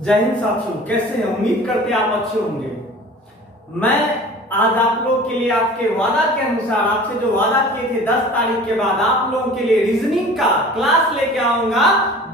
जय हिंद साथियों, कैसे हैं? उम्मीद करते हैं आप अच्छे होंगे। मैं आज आप लोगों के लिए आपके वादा के अनुसार आपसे जो वादा किए थे 10 तारीख के बाद आप लोगों के लिए रीजनिंग का क्लास लेके आऊंगा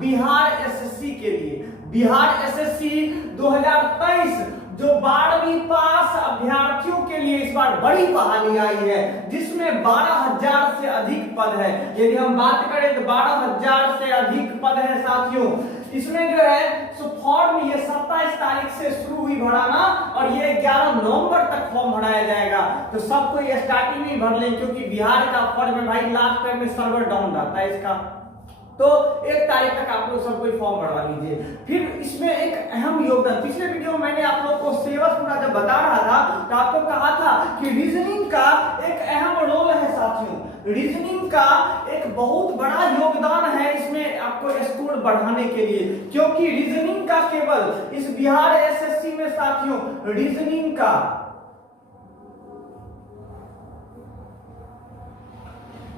बिहार एसएससी के लिए। बिहार एसएससी 2023 जो 12वीं पास अभ्यर्थियों के लिए इस बार बड़ी बहाली आई है, जिसमें 12,000 से अधिक पद है। यदि हम बात करें तो 12,000 से अधिक पद है साथियों। इसमें जो है सो फॉर्म ये 27 तारीख से शुरू हुई भराना और ये 11 नवंबर तक फॉर्म भराया जाएगा। तो सबको ये स्टार्टिंग में भर लें, क्योंकि बिहार का फॉर्म है भाई, लास्ट टाइम में सर्वर डाउन रहता है इसका। तो 1 तारीख तक आप लोग सब कोई फॉर्म भरवा लीजिए। फिर इसमें एक अहम योगदान, पिछले वीडियो में मैंने आप लोगों को सिलेबस पूरा जब बता रहा था तो आपको कहा था कि रीजनिंग का एक अहम रोल है साथियों। रीजनिंग का एक बहुत बड़ा योगदान है इसमें आपको स्कोर बढ़ाने के लिए, क्योंकि रीजनिंग का केवल इस बिहार एसएससी में साथियों रीजनिंग का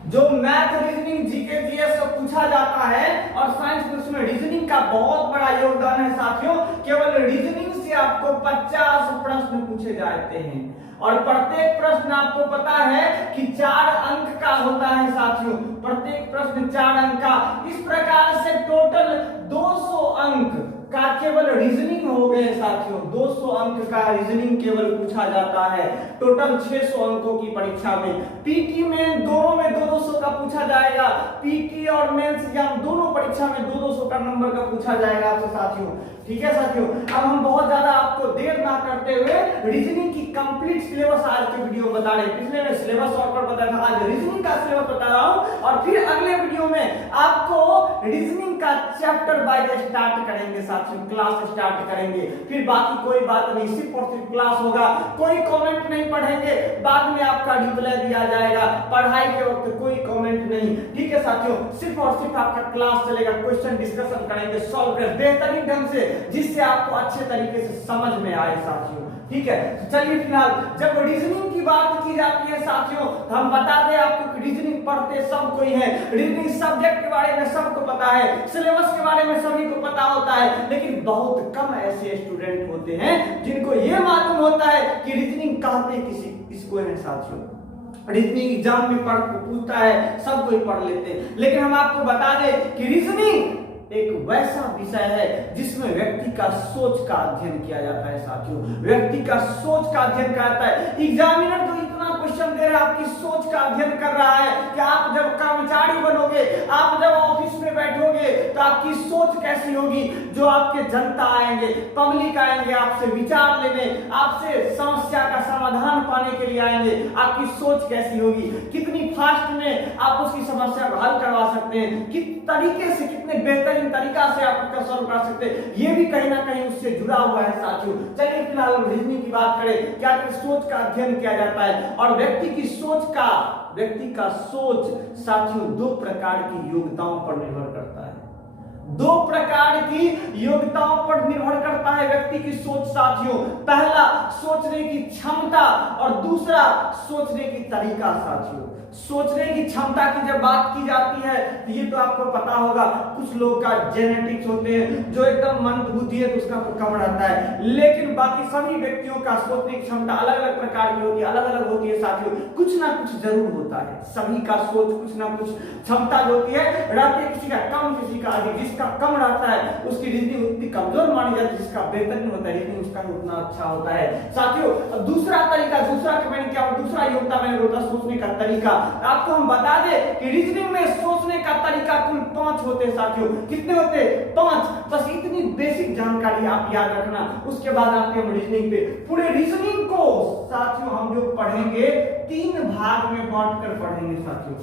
जो मैथ, रीजनिंग, जीके, जीएस सब पूछा जाता है और साइंस में उसमें रीजनिंग का बहुत बड़ा योगदान है साथियों। केवल रीजनिंग से आपको 50 प्रश्न पूछे जाते हैं और प्रत्येक प्रश्न आपको पता है कि 4 अंक का होता है साथियों। प्रत्येक प्रश्न 4 अंक का। इस प्रकार से टोटल 200 अंक का केवल रीजनिंग हो गए साथियों। 200 अंक का रीजनिंग केवल पूछा जाता है टोटल 600 अंकों की परीक्षा में। पीटी में दोनों में 200 का पूछा जाएगा। पीटी और मेंस एग्जाम दोनों परीक्षा में 200 का नंबर का पूछा जाएगा आपसे साथियों। ठीक है साथियों, अब हम बहुत ज्यादा आपको देर ना करते हुए रीजनिंग की कंप्लीट सिलेबस आज के वीडियो में बता रहे हैं। पिछले में सिलेबस और बताया था, आज रीजनिंग का सिलेबस बता रहा हूं और फिर अगले वीडियो में आपको रीजनिंग का चैप्टर वाइज स्टार्ट करेंगे साथियों, क्लास स्टार्ट करेंगे। फिर बाकी कोई बात नहीं, सिर्फ और सिर्फ क्लास होगा। कोई कमेंट नहीं पढ़ेंगे, बाद में आपका रिप्लाई दिया जाएगा। पढ़ाई के वक्त कोई कमेंट नहीं। ठीक है साथियों, सिर्फ और सिर्फ आपका क्लास चलेगा, क्वेश्चन डिस्कशन करेंगे, सॉल्व करेंगे बेहतरीन ढंग से, जिससे आपको अच्छे तरीके से समझ में आए साथियों। ठीक है, तो चलिए फिलहाल जब रीजनिंग की बात की जाती है साथियों, हम बता दें आपको कि रीजनिंग पढ़ते सब कोई है। रीजनिंग सब्जेक्ट के बारे में सबको पता है, सिलेबस के बारे में सभी को पता होता है, लेकिन बहुत कम ऐसे स्टूडेंट होते हैं जिनको ये मालूम होता है कि रीजनिंग कहते किसको है साथियों। रीजनिंग एग्जाम में पूछता है, सब कोई पढ़ लेते हैं, लेकिन हम आपको बता दें कि रीजनिंग एक वैसा विषय है जिसमें व्यक्ति का सोच का अध्ययन किया जाता है साथियों। व्यक्ति का सोच का अध्ययन करता है। एग्जामिनर तो इतना क्वेश्चन दे रहा है, आपकी सोच का अध्ययन कर रहा है कि आप जब कर्मचारी बनोगे, आप जब ऑफिस में बैठोगे तो आपकी सोच कैसी होगी। जो आपके जनता आएंगे, पब्लिक आएंगे आपसे विचार लेने, आपसे समस्या का समाधान पाने के लिए आएंगे, आपकी सोच कैसी होगी, कितनी फास्ट में आप उसकी समस्या को हल करवा सकते हैं, किस तरीके से, कितने बेहतर तरीका से आप उसका सॉल्व कर सकते हैं, ये भी कहीं ना कहीं उससे जुड़ा हुआ है साथियों। चलिए फिलहाल रीजनिंग की बात करें। क्या सोच का अध्ययन किया जाता है और व्यक्ति का सोच साथियों 2 प्रकार की योग्यताओं पर निर्भर करता है। 2 प्रकार की योग्यताओं पर निर्भर करता है व्यक्ति की सोच साथियों। पहला सोचने की क्षमता और दूसरा सोचने की तरीका साथियों। सोचने की क्षमता की जब बात की जाती है तो ये तो आपको पता होगा, कुछ लोग का जेनेटिक्स होते हैं जो एकदम मंद बुद्धि है तो उसका तो कम रहता है, लेकिन बाकी सभी व्यक्तियों का सोचने की क्षमता अलग अलग प्रकार की होती है, अलग अलग होती है साथियों। कुछ ना कुछ जरूर होता है, सभी का सोच कुछ ना कुछ क्षमता जो होती है रहती है, किसी का कम किसी का अधिक। जिसका कम रहता है उसकी रीजनिंग उतनी कमजोर मानी जाती है, जिसका बेहतरीन होता है रीजनिंग उसका उतना अच्छा होता है साथियों। दूसरा तरीका, दूसरा मैंने क्या, दूसरा योग्यता मैंने बोला सोचने का तरीका। आपको हम बता दें कि रीजनिंग में सोचने का तरीका कुल 5 होते हैं साथियों। कितने होते? 5। बस इतनी बेसिक जानकारी आप याद रखना, उसके बाद आते हैं रीजनिंग पे। पूरे रीजनिंग को साथियों हम जो पढ़ेंगे 3 भाग में बांट कर पढ़ेंगे साथियों।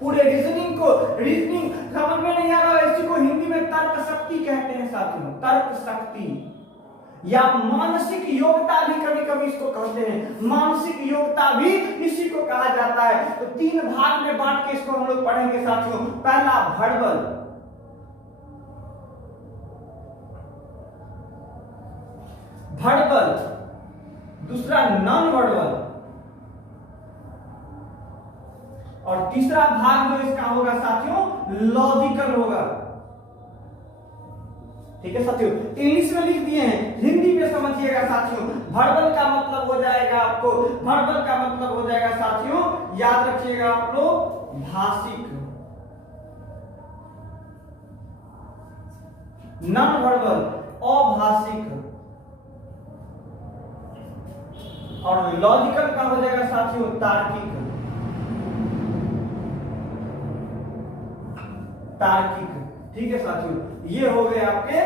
पूरे रीजनिंग को, रीजनिंग समझ में नहीं आ रहा है, इसी को हिंदी में तर्क शक्ति कहते हैं साथियों। तर्क शक्ति या मानसिक योग्यता भी कभी कभी इसको कहते हैं, मानसिक योग्यता भी इसी को कहा जाता है। तो 3 भाग में बांट के इसको हम लोग पढ़ेंगे साथियों। पहला वर्बल, दूसरा नॉन वर्बल और तीसरा भाग जो इसका होगा साथियों लॉजिकल होगा। ठीक है साथियों, इंग्लिश में लिख दिए हैं, हिंदी में समझिएगा साथियों। वर्बल का मतलब हो जाएगा आपको, वर्बल का मतलब हो जाएगा साथियों, याद रखिएगा आप लोग, भाषिक, नॉन वर्बल अभाषिक, और लॉजिकल का हो जाएगा साथियों तार्किक, तार्किक। ठीक है साथियों, ये हो गए आपके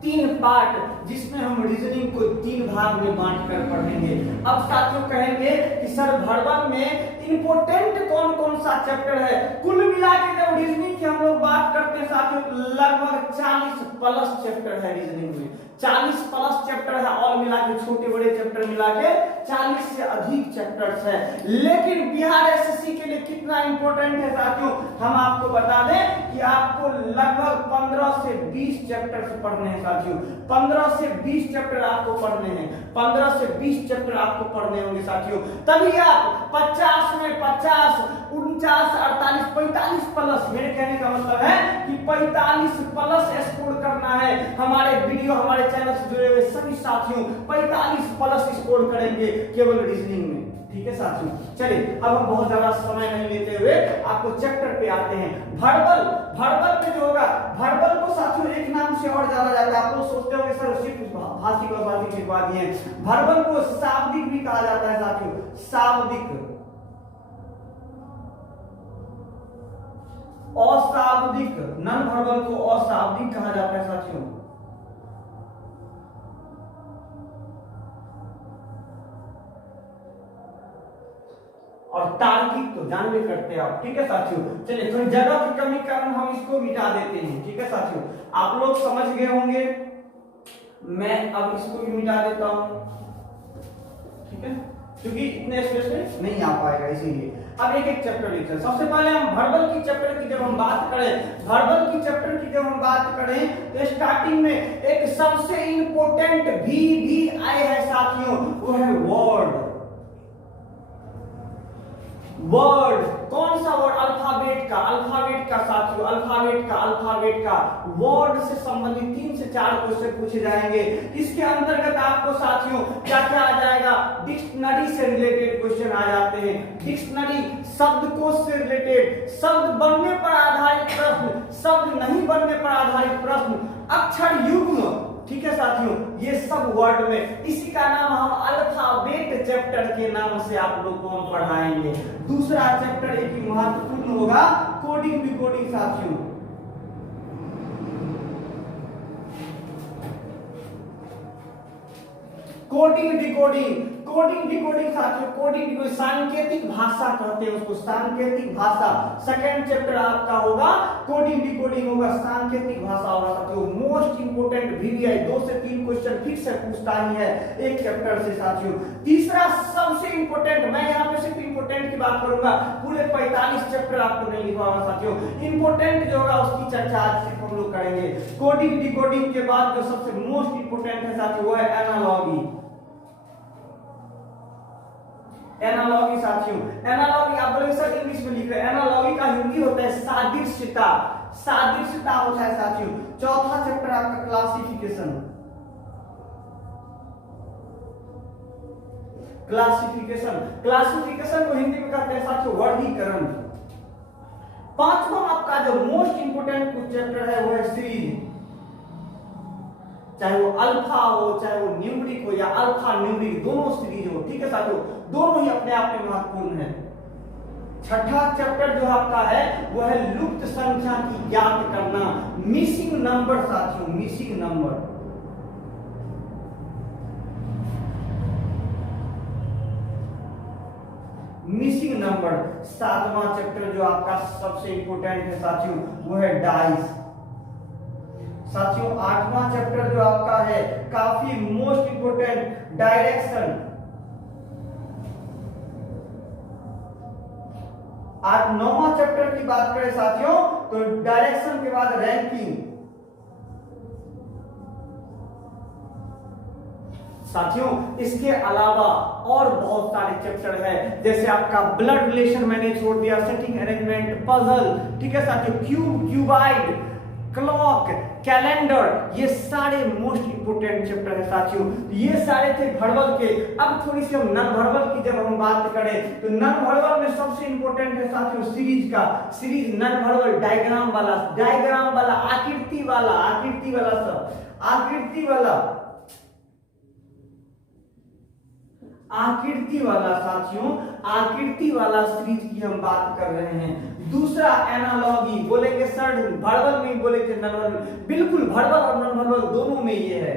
तीन पार्ट जिसमें हम रीजनिंग को तीन भाग में बांट कर पढ़ेंगे। अब साथियों कहेंगे कि सर वर्बल में इंपोर्टेंट कौन कौन सा चैप्टर है। कुल मिला के जब रीजनिंग की हम लोग बात करते हैं साथियों, लगभग 40 प्लस चैप्टर है रीजनिंग में, 40 प्लस चैप्टर है, और मिला के छोटे बड़े चैप्टर मिला के 40 से अधिक चैप्टर्स है। लेकिन बिहार एसएससी के लिए कितना इंपॉर्टेंट है साथियों, हम आपको बता दें कि आपको लगभग 15 से 20 चैप्टर पढ़ने हैं साथियों, 15 से 20 चैप्टर आपको पढ़ने हैं, 15 से 20 चैप्टर आपको पढ़ने होंगे साथियों। तभी आप 50 में 50, 49, 48, 45 प्लस, मेरे कहने का मतलब है कि 45 प्लस स्कोर करना है। हमारे वीडियो हमारे चैनल से जुड़े हुए सभी साथियों 45 प्लस स्कोर करेंगे केवल रीजनिंग में। ठीक है साथियों, चलिए अब हम बहुत ज्यादा समय नहीं लेते हुए आपको चैप्टर पे आते हैं। वर्बल, वर्बल में जो होगा, वर्बल को साथियों एक नाम से और जाना जाता है। आप लोग सोचते होंगे सर सिर्फ भाषिक और भाषिक लिखवा दिए हैं, वर्बल को शाब्दिक भी कहा जाता है साथियों, शाब्दिक, अशाब्दिक, नॉन वर्बल को अशाब्दिक कहा जाता है साथियों। और तार्किक तो जानवे करते हैं आप। ठीक है साथियों, चलिए थोड़ी जगह की कमी के कारण हम इसको मिटा देते हैं। ठीक है साथियों, आप लोग समझ गए होंगे, मैं अब इसको भी मिटा देता हूं। ठीक है, क्योंकि इतने स्पेस में नहीं आ पाएगा, इसीलिए अब एक एक चैप्टर लिखते हैं। सबसे पहले हम वर्बल की चैप्टर की जब हम बात करें, वर्बल की चैप्टर की जब हम बात करें तो स्टार्टिंग में एक सबसे इंपॉर्टेंट भी आए है साथियों, वो है वर्ड। वर्ड, कौन सा वर्ड? अल्फाबेट का, अल्फाबेट का साथियों, अल्फाबेट का, अल्फाबेट का। वर्ड से संबंधित 3 से 4 क्वेश्चन पूछे जाएंगे। इसके अंतर्गत आपको साथियों क्या क्या आ जाएगा? डिक्शनरी से रिलेटेड क्वेश्चन आ जाते हैं। डिक्शनरी, शब्दकोश से रिलेटेड, शब्द बनने पर आधारित प्रश्न, शब्द नहीं बनने पर आधारित प्रश्न, अक्षर युग्म। ठीक है साथियों, ये सब वर्ड में, इसी का नाम हम अल्फाबेट चैप्टर के नाम से आप लोग को हम पढ़ाएंगे। दूसरा चैप्टर एक ही महत्वपूर्ण होगा, कोडिंग डिकोडिंग साथियों। कोडिंग डिकोडिंग, कोडिंग डिकोडिंग साथियों, कोडिंग डिकोडिंग सांकेतिक भाषा कहते हैं उसको, सांकेतिक भाषा। सेकंड चैप्टर आपका होगा कोडिंग डिकोडिंग होगा, सांकेतिक भाषा होगा साथियों। मोस्ट इंपोर्टेंट VVI 2 से 3 क्वेश्चन फिक्स से पूछता ही है एक चैप्टर से साथियों। तीसरा सबसे इंपोर्टेंट, मैं यहाँ पे सिर्फ इंपोर्टेंट की बात करूंगा, पूरे 45 चैप्टर आपको नहीं लिखवाऊंगा साथियों। इंपोर्टेंट जो होगा उसकी चर्चा आज सिर्फ हम लोग करेंगे। कोडिंग डिकोडिंग के बाद जो सबसे मोस्ट इंपोर्टेंट है साथियों वो है एनालॉजी। एनालॉजी साथियों, एनालॉजी आप बोले सर इंग्लिश में लिख रहे हैं, एनालॉजी का हिंदी होता है सादृश्यता। सादृश्यता होता है साथियों। चौथा चैप्टर आपका क्लासिफिकेशन, क्लासिफिकेशन, क्लासिफिकेशन को हिंदी में कहते हैं साथियों वर्गीकरण। पांचवा आपका जो मोस्ट इंपोर्टेंट चैप्टर है वो है सीरीज, चाहे वो अल्फा हो, चाहे वो न्यूमरिक हो, या अल्फा न्यूमरिक दोनों सीरीज हो। ठीक है साथियों, दोनों ही अपने आप में महत्वपूर्ण है। छठा चैप्टर जो आपका है वो है लुप्त संख्या की ज्ञात करना, मिसिंग नंबर साथियों, मिसिंग नंबर। Missing number. सातवां चैप्टर जो आपका सबसे इंपोर्टेंट है साथियों वो है डाइस साथियों। आठवां चैप्टर जो आपका है काफी मोस्ट इंपोर्टेंट, डायरेक्शन। 9वां चैप्टर की बात करें साथियों तो डायरेक्शन के बाद रैंकिंग साथियों। इसके अलावा और बहुत सारे चैप्टर है, जैसे आपका ब्लड रिलेशन मैंने छोड़ दिया, सेटिंग अरेंजमेंट, पजल। ठीक है साथियों, क्यूब, क्यूबाइड, क्लॉक, कैलेंडर, ये सारे मोस्ट इंपोर्टेंट चैप्टर है साथियों। ये सारे थे वर्बल के। अब थोड़ी सी हम नॉन वर्बल की जब हम बात करें तो नॉन वर्बल में सबसे इंपोर्टेंट है साथियों सीरीज का। सीरीज नॉन वर्बल डायग्राम वाला, आकृति वाला सब, आकृति वाला साथियों, आकृति वाला सीरीज की हम बात कर रहे हैं। दूसरा एनालॉजी, बोलेंगे सर वर्बल में बोले थे नॉन वर्बल, बिल्कुल वर्बल और नॉन वर्बल दोनों में ये है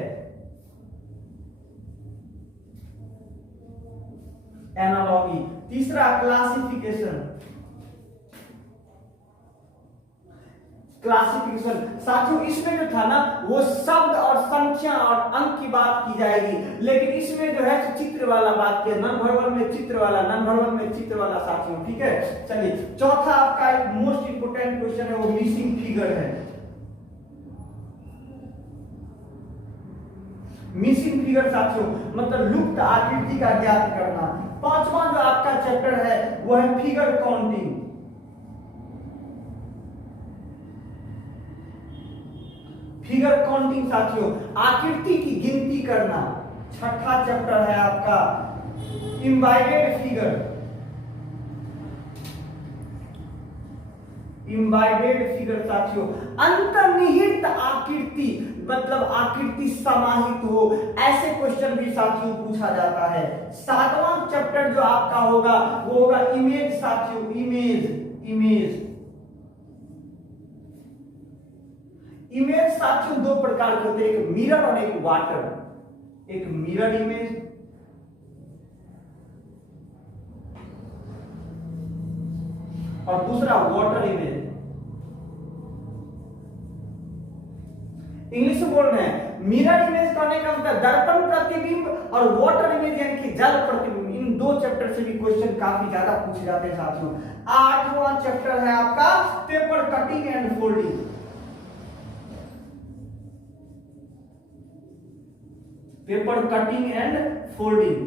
एनालॉजी। तीसरा क्लासिफिकेशन साथियों, इसमें जो था ना वो शब्द और संख्या और अंक की बात की जाएगी, लेकिन इसमें जो है चित्र वाला बात किया। नॉन वर्बल में चित्र वाला साथियों, ठीक है। चलिए चौथा आपका एक मोस्ट इंपोर्टेंट क्वेश्चन है, वो मिसिंग फिगर है। मिसिंग फिगर साथियों मतलब लुप्त आकृति का ज्ञात करना। पांचवा जो आपका चैप्टर है वो है फिगर काउंटिंग। फिगर काउंटिंग साथियों आकृति की गिनती करना। छठा चैप्टर है आपका इम्बाइडेड फिगर। साथियों अंतर्निहित आकृति मतलब आकृति समाहित हो, ऐसे क्वेश्चन भी साथियों पूछा जाता है। सातवां चैप्टर जो आपका होगा वो होगा इमेज साथियों, इमेज साथियों दो प्रकार के होते हैं, एक मिरर और एक वाटर। एक मिरर इमेज और दूसरा वाटर इमेज। इंग्लिश में बोल रहे हैं मिरर इमेज करने का मतलब दर्पण प्रतिबिंब, और वाटर इमेज यानी कि जल प्रतिबिंब। इन दो चैप्टर से भी क्वेश्चन काफी ज्यादा पूछे जाते हैं साथियों। आठवां चैप्टर है आपका paper cutting and folding. Paper cutting and folding.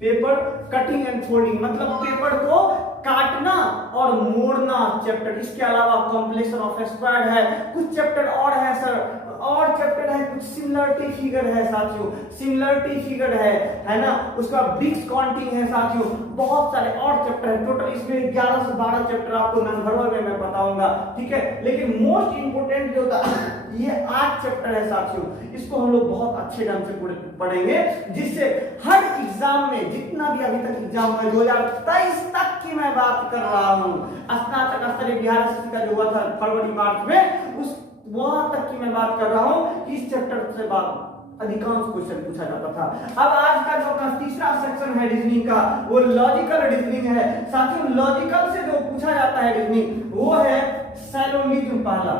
Paper cutting and folding मतलब पेपर को काटना और मोड़ना चैप्टर। इसके अलावा कॉम्प्लेक्शन ऑफ स्क्वायर है, कुछ चैप्टर और है सर, और चैप्टर है कुछ सिमिलरिटी फिगर है साथियों, सिमिलरिटी फिगर है ना। उसका ब्रिक्स काउंटिंग है साथियों, बहुत सारे और चैप्टर है। टोटल इसमें 11 से 12 चैप्टर आपको नॉन वर्बल में मैं बताऊंगा, ठीक है। लेकिन मोस्ट इंपोर्टेंट जो था ये 8 चैप्टर है साथियों, इसको हम लोग बहुत अच्छे ढंग से पढ़ेंगे, जिससे हर एग्जाम में जितना भी अभी तक एग्जाम है 2023 तक की मैं बात कर रहा हूं, स्नातक स्तरीय बिहार एसएससी का जो हुआ था फरवरी मार्च में, उस वहां तक की मैं बात कर रहा हूं कि इस चैप्टर से अधिकांश क्वेश्चन पूछा जाता था। अब आज का जो अपना तीसरा सेक्शन है रीजनिंग का, वो लॉजिकल रीजनिंग है साथियों। लॉजिकल से जो पूछा जाता है रीजनिंग वो है सैलोलिज्म। पहला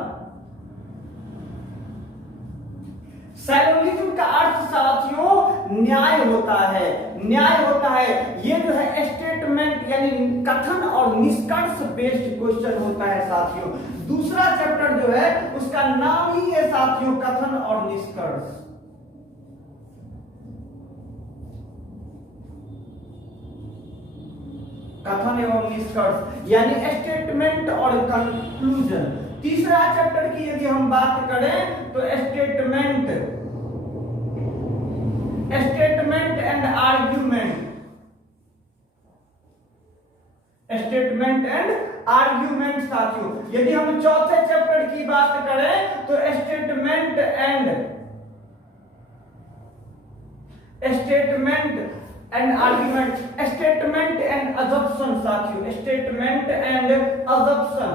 सैलोलिज्म का अर्थ साथियों न्याय होता है, न्याय होता है। ये जो है स्टेटमेंट यानी कथन और निष्कर्ष बेस्ड क्वेश्चन होता है साथियों। दूसरा चैप्टर जो है उसका नाम ही है साथियों कथन और निष्कर्ष। कथन एवं निष्कर्ष यानी स्टेटमेंट और कंक्लूजन। तीसरा चैप्टर की यदि हम बात करें तो statement and argument. Statement and argument साथियों। यदि हम चौथे चैप्टर की बात करें तो statement and argument, statement and assumption साथियों, स्टेटमेंट एंड अजम्पशन,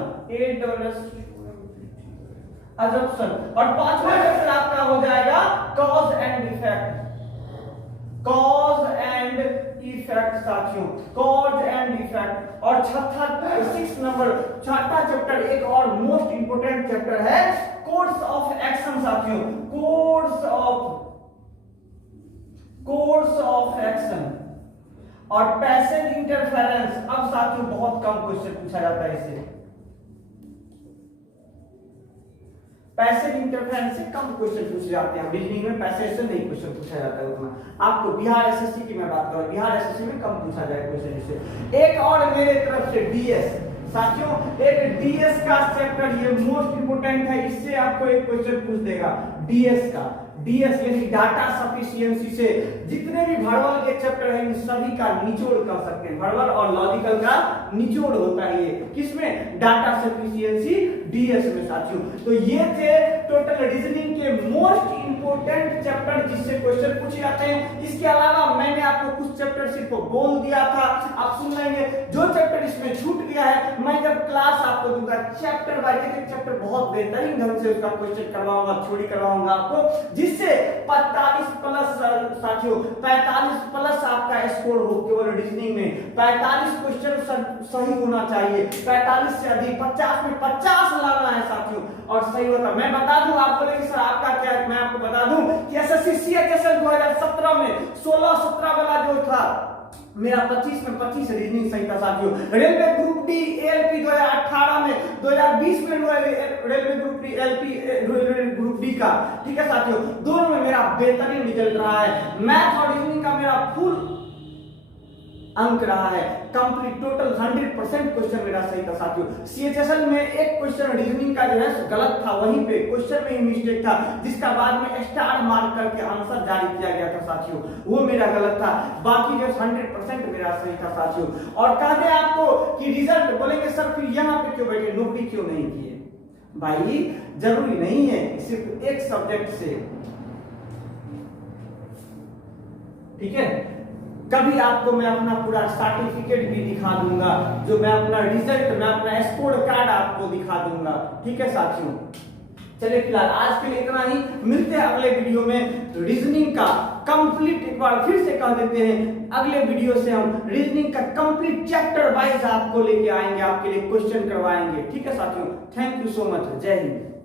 अजम्पशन। और पांचवा चैप्टर आपका हो जाएगा cause and effect. Cause and effect साथियों, कॉज एंड इफेक्ट। और छठा चैप्टर एक और मोस्ट इंपोर्टेंट चैप्टर है कोर्स ऑफ एक्शन साथियों, कोर्स ऑफ एक्शन। और पैसेज इंटरफेरेंस, अब साथियों बहुत कम क्वेश्चन पूछा जाता है इससे। पैसेज इंटरफेरेंस से कम क्वेश्चन पूछे जाते हैं रीजनिंग में, पैसेज से नहीं क्वेश्चन पूछा जाता है उतना। आपको बिहार एसएससी की मैं बात करूं, बिहार एसएससी में कम पूछा जाए क्वेश्चन इससे। एक और मेरे तरफ से डीएस साथियों एक डीएस का चैप्टर ये मोस्ट इंपोर्टेंट है, इससे आपको एक क्वेश्चन पूछ देगा डीएस का। डीएस यानी डाटा सफिशिएंसी से जितने भी वर्बल के चैप्टर हैं इन सभी का निचोड़ कर सकते हैं। वर्बल और लॉजिकल का निचोड़ होता है ये किसमें, डाटा सफिशिएंसी डीएस में साथियों। तो ये थे टोटल रीजनिंग के मोस्ट इंपोर्टेंट चैप्टर जिससे क्वेश्चन पूछे जाते हैं। इसके अलावा मैंने आपको कुछ चैप्टर सिर्फ बोल दिया था, आप सुन लेंगे। जो चैप्टर इसमें छूट गया है मैं जब क्लास आपको दूंगा चैप्टर बाय चैप्टर बहुत बेहतरीन ढंग से उसका क्वेश्चन करवाऊंगा, थ्योरी करवाऊंगा आपको, जिससे 45 प्लस साथियों 45 प्लस आपका स्कोर हो केवल रीजनिंग में। 45 क्वेश्चन सही होना चाहिए, 45 से अधिक, 50 में 50 लाना है साथियों और सही होता। मैं बता दूं, आप बोलेंगे सर आपका क्या है, मैं आपको बता दूं कि एसएससी सीएचएसएल 2017 में 16-17 वाला जो था मेरा 25 में 25 रीजनिंग सही था साथियों। रेलवे ग्रुप डी एएलपी 2018 में, 2020 में railway group D LP railway group D का, ठीक है साथियों, दोनों में मेरा बेहतरीन रिजल्ट रहा है। मैथ और रीजनिंग का मेरा फुल अंक रहा है, कंप्लीट टोटल 100% क्वेश्चन मेरा सही था साथियों। सीएचएसएल में एक क्वेश्चन रीजनिंग का जो है गलत था, वहीं पे क्वेश्चन में ही मिस्टेक था जिसका बाद में स्टार मार्क करके आंसर जारी किया गया था साथियों, वो मेरा गलत था। बाकी जो 100% मेरा सही था साथियों। और कहते हैं आपको कि रिजल्ट, बोलेंगे सर फिर यहाँ पे क्यों बैठे, नौकरी क्यों नहीं किए? भाई जरूरी नहीं है सिर्फ एक सब्जेक्ट से, ठीक है। कभी आपको मैं अपना पूरा सर्टिफिकेट भी दिखा दूंगा, जो मैं अपना रिजल्ट, मैं अपना स्कोर कार्ड आपको दिखा दूंगा, ठीक है साथियों। चलिए फिलहाल आज के लिए इतना ही, मिलते हैं अगले वीडियो में। रीजनिंग का कंप्लीट, एक बार फिर से कह देते हैं, अगले वीडियो से हम रीजनिंग का कंप्लीट चैप्टर वाइज आपको लेके आएंगे, आपके लिए क्वेश्चन करवाएंगे, ठीक है साथियों। थैंक यू सो मच, जय हिंद।